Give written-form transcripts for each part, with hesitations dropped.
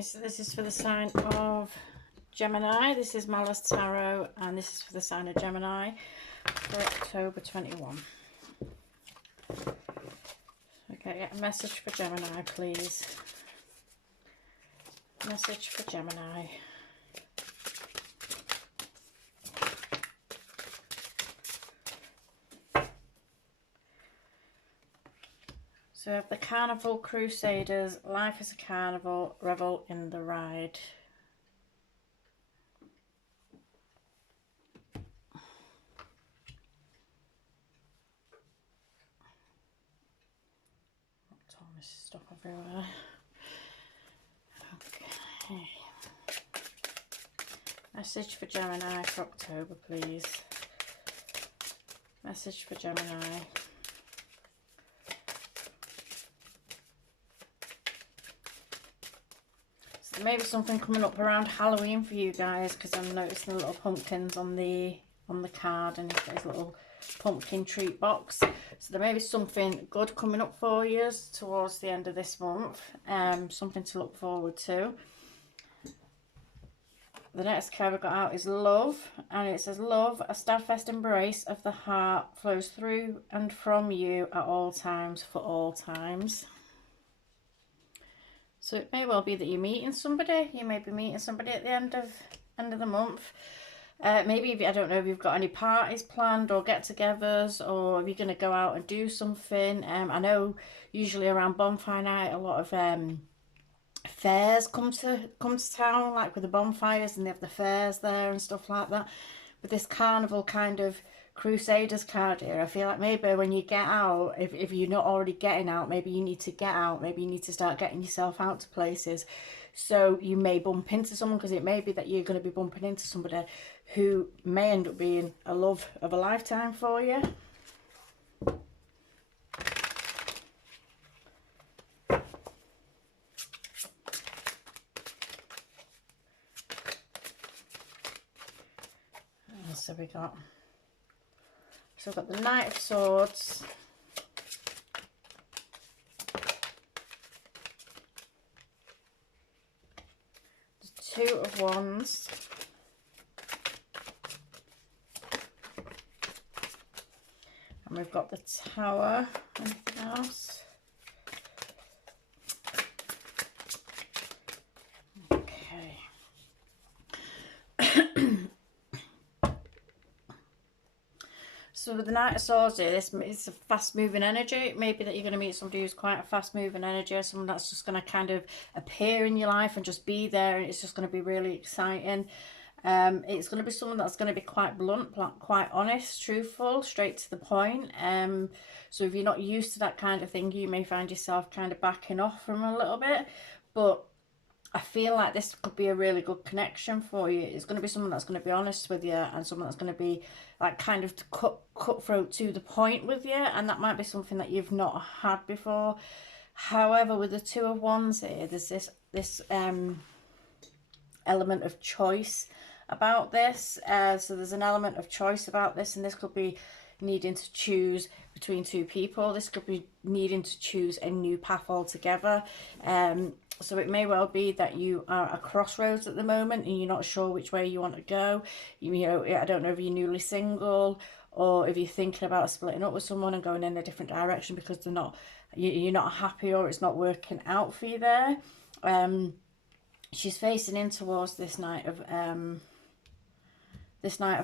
guys, this is for the sign of Gemini. This is Malice Tarot, and this is for the sign of Gemini for October 21. Okay, a message for Gemini, please. Message for Gemini. So we have the Carnival Crusaders, life is a carnival, revel in the ride. All this stuff everywhere. Okay. Message for Gemini for October, please. Message for Gemini. Maybe something coming up around Halloween for you guys, because I'm noticing the little pumpkins on the card, and it's got his little pumpkin treat box. So there may be something good coming up for you towards the end of this month. Something to look forward to. The next card we got out is love, and it says love, a steadfast embrace of the heart flows through and from you at all times for all times. So it may well be that you're meeting somebody. You may be meeting somebody at the end of the month. Maybe, if, I don't know if you've got any parties planned or get-togethers, or if you're going to go out and do something. I know usually around bonfire night, a lot of fairs come to town, like with the bonfires, and they have the fairs there and stuff like that. But this carnival kind of Crusaders card here, I feel like maybe when you get out, if you're not already getting out, maybe you need to get out, maybe you need to start getting yourself out to places. So you may bump into someone, because it may be that you're going to be bumping into somebody who may end up being a love of a lifetime for you. So we've got the Knight of Swords, the Two of Wands, and we've got the Tower. Anything else? Okay. So with the Knight of Swords here, this is a fast-moving energy. It may be that you're going to meet somebody who's quite a fast-moving energy, someone that's just going to kind of appear in your life and just be there, and it's just going to be really exciting. It's going to be someone that's going to be quite blunt, quite honest, truthful, straight to the point. So if you're not used to that kind of thing, you may find yourself kind of backing off from a little bit. But I feel like this could be a really good connection for you. It's going to be someone that's going to be honest with you, and someone that's going to be like kind of cutthroat to the point with you, and that might be something that you've not had before. However, with the Two of Wands here, there's this element of choice about this. So there's an element of choice about this, and this could be needing to choose between two people. This could be needing to choose a new path altogether. So it may well be that you are at a crossroads at the moment and you're not sure which way you want to go. You know, I don't know if you're newly single, or if you're thinking about splitting up with someone and going in a different direction because you're not happy, or it's not working out for you there. She's facing in towards this Knight of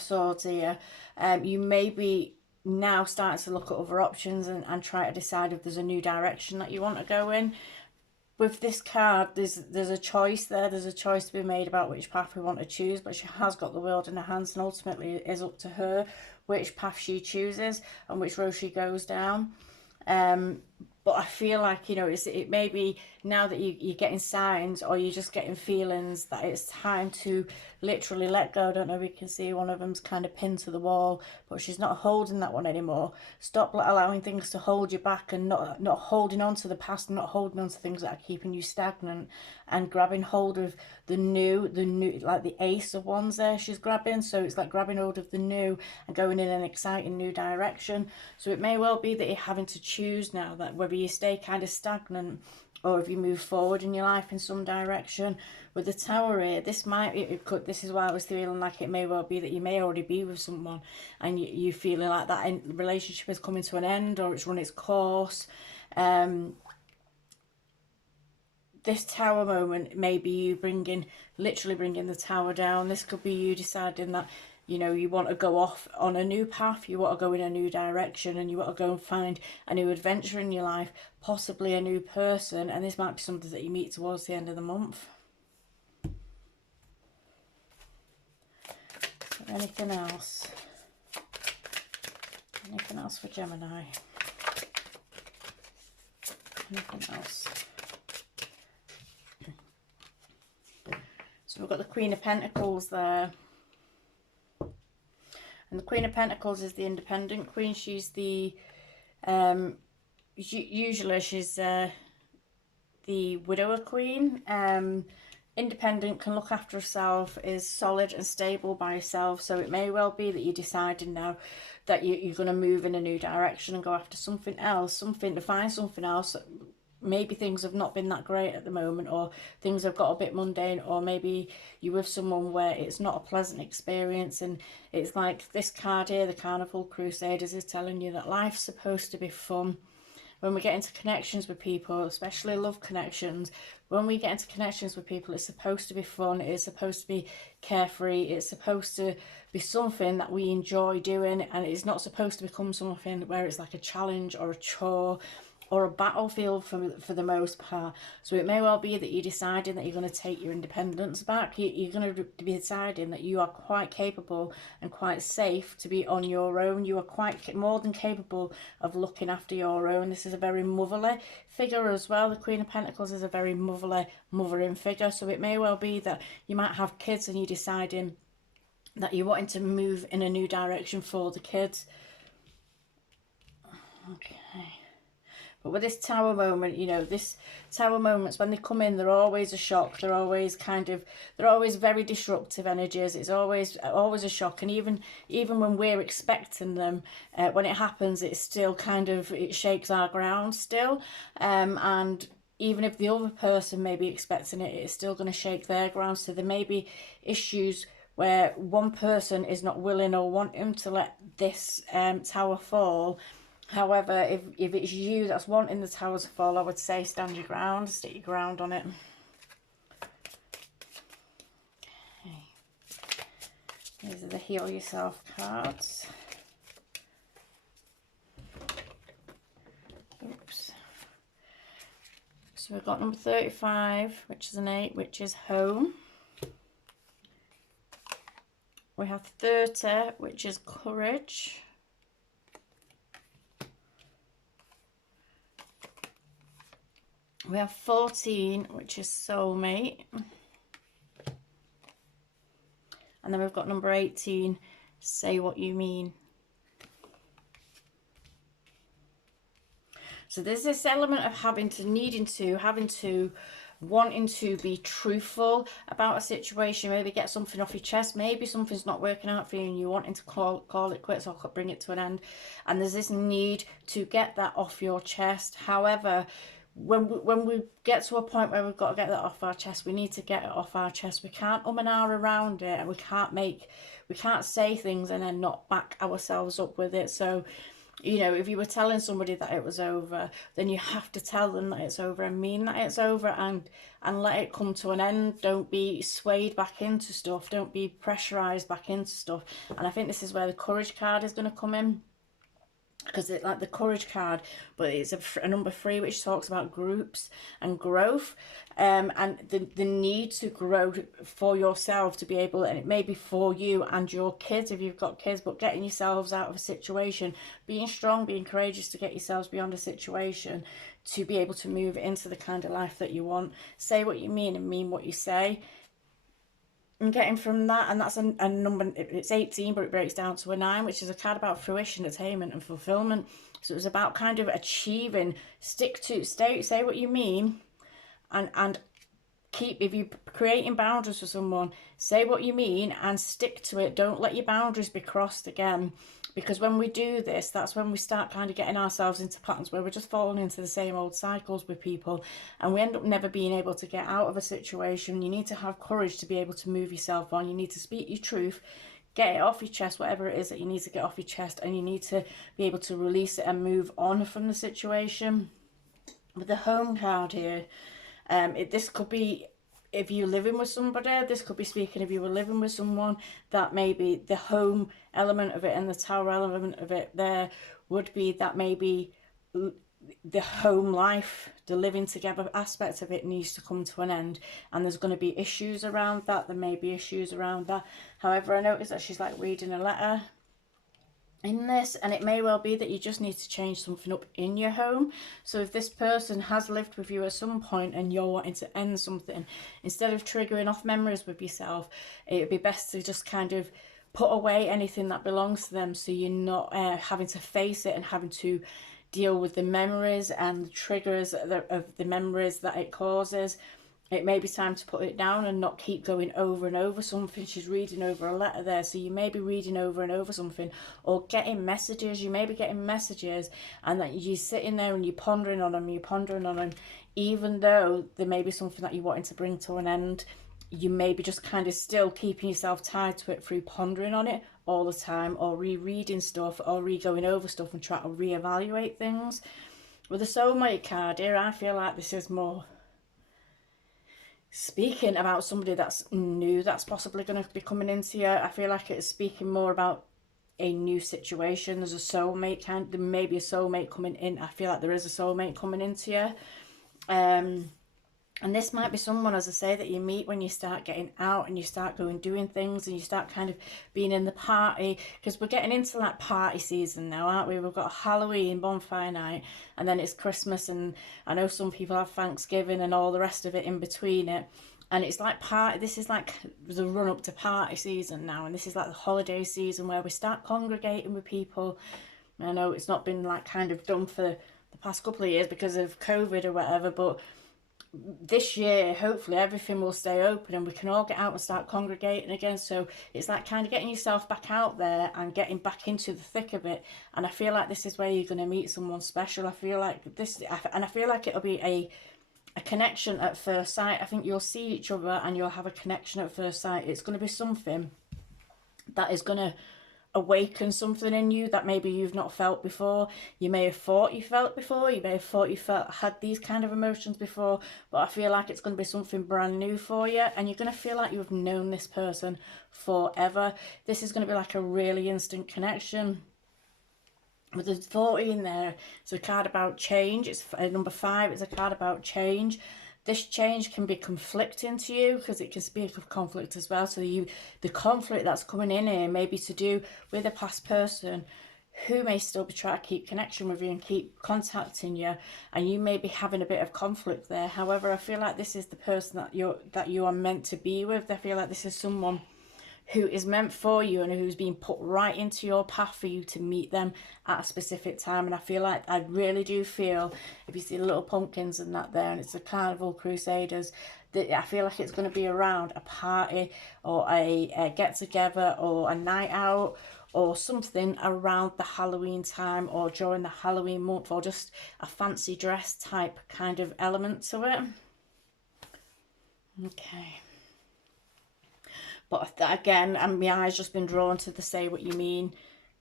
Swords here. You may be now starting to look at other options and try to decide if there's a new direction that you want to go in. With this card, there's a choice there. There's a choice to be made about which path we want to choose, but she has got the world in her hands, and ultimately it is up to her which path she chooses and which road she goes down. But I feel like, you know, it may be now that you're getting signs, or you're just getting feelings, that it's time to literally let go. I don't know if you can see one of them's kind of pinned to the wall, but she's not holding that one anymore. Stop allowing things to hold you back, and not holding on to the past, and not holding on to things that are keeping you stagnant, and grabbing hold of the new, like the Ace of Wands there she's grabbing. So it's like grabbing hold of the new and going in an exciting new direction. So it may well be that you're having to choose now, that whether you stay kind of stagnant or if you move forward in your life in some direction. With the Tower here, this is why I was feeling like it may well be that you may already be with someone, and you feeling like that relationship is coming to an end, or it's run its course. This Tower moment may be you literally bringing the Tower down. This could be you deciding that, you know, you want to go off on a new path, you want to go in a new direction, and you want to go and find a new adventure in your life, possibly a new person, and this might be something that you meet towards the end of the month. So anything else? Anything else for Gemini? Anything else? So we've got the Queen of Pentacles there. And the Queen of Pentacles is the independent queen. She's the, usually she's the widower queen. Independent, can look after herself, is solid and stable by herself. So it may well be that you're deciding now that you're going to move in a new direction and go after something else, to find something else. Maybe things have not been that great at the moment, or things have got a bit mundane, or maybe you're with someone where it's not a pleasant experience. And it's like this card here, the Carnival Crusaders, is telling you that life's supposed to be fun. When we get into connections with people, especially love connections, when we get into connections with people, it's supposed to be fun, it's supposed to be carefree, it's supposed to be something that we enjoy doing, and it's not supposed to become something where it's like a challenge or a chore or a battlefield for the most part. So it may well be that you're deciding that you're going to take your independence back. You're going to be deciding that you are quite capable and quite safe to be on your own. You are quite more than capable of looking after your own. This is a very motherly figure as well. The Queen of Pentacles is a very motherly, mothering figure. So it may well be that you might have kids and you're deciding that you're wanting to move in a new direction for the kids. Okay. But with this Tower moment, you know, this Tower moments, when they come in, they're always a shock. They're always they're always very disruptive energies. It's always a shock. And even when we're expecting them, when it happens, it's still it shakes our ground still. And even if the other person may be expecting it, it's still going to shake their ground. So there may be issues where one person is not willing or wanting to let this tower fall. However, if it's you that's wanting the tower to fall, I would say stand your ground, stick your ground on it. Okay. These are the Heal Yourself cards. Oops. So we've got number 35, which is an 8, which is home. We have 30, which is courage. We have 14, which is soulmate. And then we've got number 18, say what you mean. So there's this element of having to, wanting to be truthful about a situation, maybe get something off your chest, maybe something's not working out for you and you're wanting to call it quits or bring it to an end. And there's this need to get that off your chest. However, when we get to a point where we've got to get that off our chest, we need to get it off our chest. We can't and ah around it, and we can't say things and then not back ourselves up with it. So, you know, if you were telling somebody that it was over, then you have to tell them that it's over and mean that it's over, and let it come to an end. Don't be swayed back into stuff. Don't be pressurized back into stuff. And I think this is where the courage card is going to come in, because it's like the courage card, but it's a number 3, which talks about groups and growth, and the need to grow for yourself, to be able, and it may be for you and your kids if you've got kids, but getting yourselves out of a situation, being strong, being courageous to get yourselves beyond a situation, to be able to move into the kind of life that you want. Say what you mean and mean what you say. And getting from that, and that's a number, it's 18, but it breaks down to a 9, which is a card about fruition, attainment and fulfillment. So it was about kind of achieving, say what you mean, and keep, if you're creating boundaries for someone, say what you mean and stick to it. Don't let your boundaries be crossed again, Because when we do this, that's when we start kind of getting ourselves into patterns where we're just falling into the same old cycles with people, and we end up never being able to get out of a situation. You need to have courage to be able to move yourself on. You need to speak your truth, get it off your chest, whatever it is that you need to get off your chest, and you need to be able to release it and move on from the situation. With the home card here, this could be if you're living with somebody. This could be speaking if you were living with someone, that maybe the home element of it and the tower element of it there would be that maybe the home life, the living together aspect of it needs to come to an end, and there's going to be issues around that. There may be issues around that. However, I noticed that she's like reading a letter in this, and it may well be that you just need to change something up in your home. So if this person has lived with you at some point and you're wanting to end something, instead of triggering off memories with yourself, it would be best to just kind of put away anything that belongs to them, so you're not having to face it and having to deal with the memories and the triggers of the memories that it causes. It may be time to put it down and not keep going over and over something. She's reading over a letter there, so you may be reading over and over something, or getting messages. You may be getting messages, and that you're sitting there and you're pondering on them, even though there may be something that you're wanting to bring to an end. You may be just kind of still keeping yourself tied to it through pondering on it all the time, or rereading stuff, or going over stuff and trying to reevaluate things. With the soulmate card here, I feel like this is more speaking about somebody that's new, that's possibly going to be coming into you. I feel like it's speaking more about a new situation. There's a soulmate there may be a soulmate coming in. I feel like there is a soulmate coming into you. And this might be someone, as I say, that you meet when you start getting out and you start going doing things, and you start kind of being in the party, because we're getting into that party season now, aren't we? We've got Halloween, bonfire night, and then it's Christmas, and I know some people have Thanksgiving and all the rest of it in between it. And it's like this is like the run up to party season now, and this is like the holiday season where we start congregating with people. I know it's not been like kind of done for the past couple of years because of COVID or whatever, but this year hopefully everything will stay open and we can all get out and start congregating again. So it's like kind of getting yourself back out there and getting back into the thick of it. And I feel like this is where you're going to meet someone special. I feel like this, and I feel like it'll be a connection at first sight. I think you'll see each other and you'll have a connection at first sight. It's going to be something that is going to awaken something in you that maybe you've not felt before. You may have thought you felt before, you may have thought you had these kind of emotions before, but I feel like it's going to be something brand new for you, and you're going to feel like you've known this person forever. This is going to be like a really instant connection. With the 14 there, it's a card about change. It's number 5, it's a card about change. This change can be conflicting to you because it can speak of conflict as well. So the conflict that's coming in here may be to do with a past person who may still be trying to keep connection with you and keep contacting you, and you may be having a bit of conflict there. However, I feel like this is the person that you are meant to be with. I feel like this is someone who is meant for you and who's been put right into your path for you to meet them at a specific time. And I feel like, I really do feel, if you see the little pumpkins and that there, and it's the Carnival Crusaders, that I feel like it's going to be around a party or a get-together or a night out or something around the Halloween time or during the Halloween month, or just a fancy dress type kind of element to it. Okay. But again, and my eyes just been drawn to the say what you mean.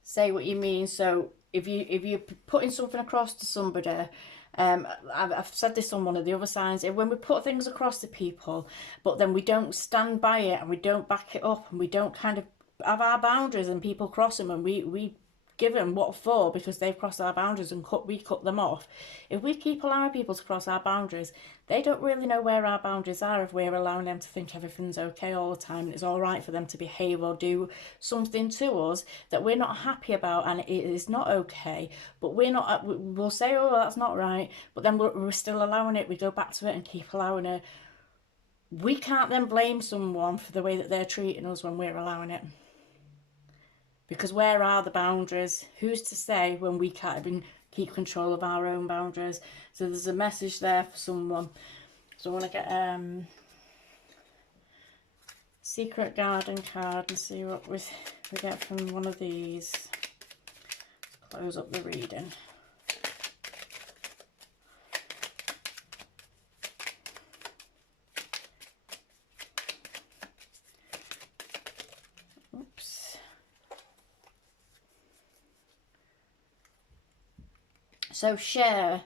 Say what you mean. So if you're putting something across to somebody, I've said this on one of the other signs, when we put things across to people, but then we don't stand by it and we don't back it up and we don't kind of have our boundaries, and people cross them and we give them what for because they've crossed our boundaries and we cut them off. If we keep allowing people to cross our boundaries, they don't really know where our boundaries are if we're allowing them to think everything's okay all the time and it's all right for them to behave or do something to us that we're not happy about and it is not okay, but we'll say, oh, that's not right, but then we're still allowing it. We go back to it and keep allowing it. We can't then blame someone for the way that they're treating us when we're allowing it. Because where are the boundaries? Who's to say when we can't even keep control of our own boundaries? So there's a message there for someone. So I want to get Secret Garden card and see what we get from one of these. close up the reading. Oops. So share.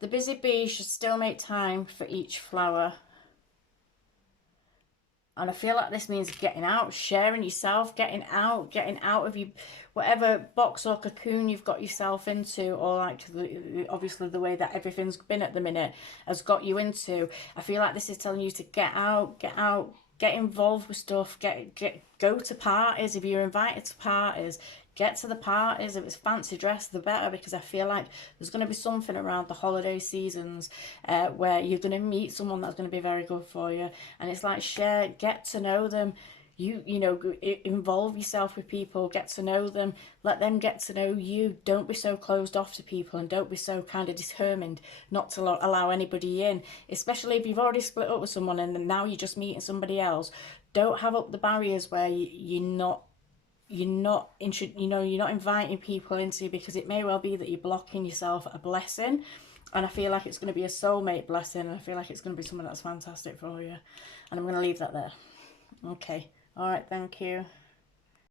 The busy bee should still make time for each flower. And I feel like this means getting out, sharing yourself, getting out of you, whatever box or cocoon you've got yourself into, or like obviously the way that everything's been at the minute has got you into. I feel like this is telling you to get out, get involved with stuff, go to parties if you're invited to parties. Get to the parties. If it's fancy dress, the better, because I feel like there's going to be something around the holiday seasons where you're going to meet someone that's going to be very good for you. And it's like, share, get to know them. You know, involve yourself with people, get to know them, let them get to know you. Don't be so closed off to people, and don't be so kind of determined not to allow anybody in, especially if you've already split up with someone and now you're just meeting somebody else. Don't have up the barriers where you're not inviting people into, because it may well be that you're blocking yourself a blessing. And I feel like it's going to be a soulmate blessing, and I feel like it's going to be someone that's fantastic for you. And I'm going to leave that there. Okay. All right, thank you.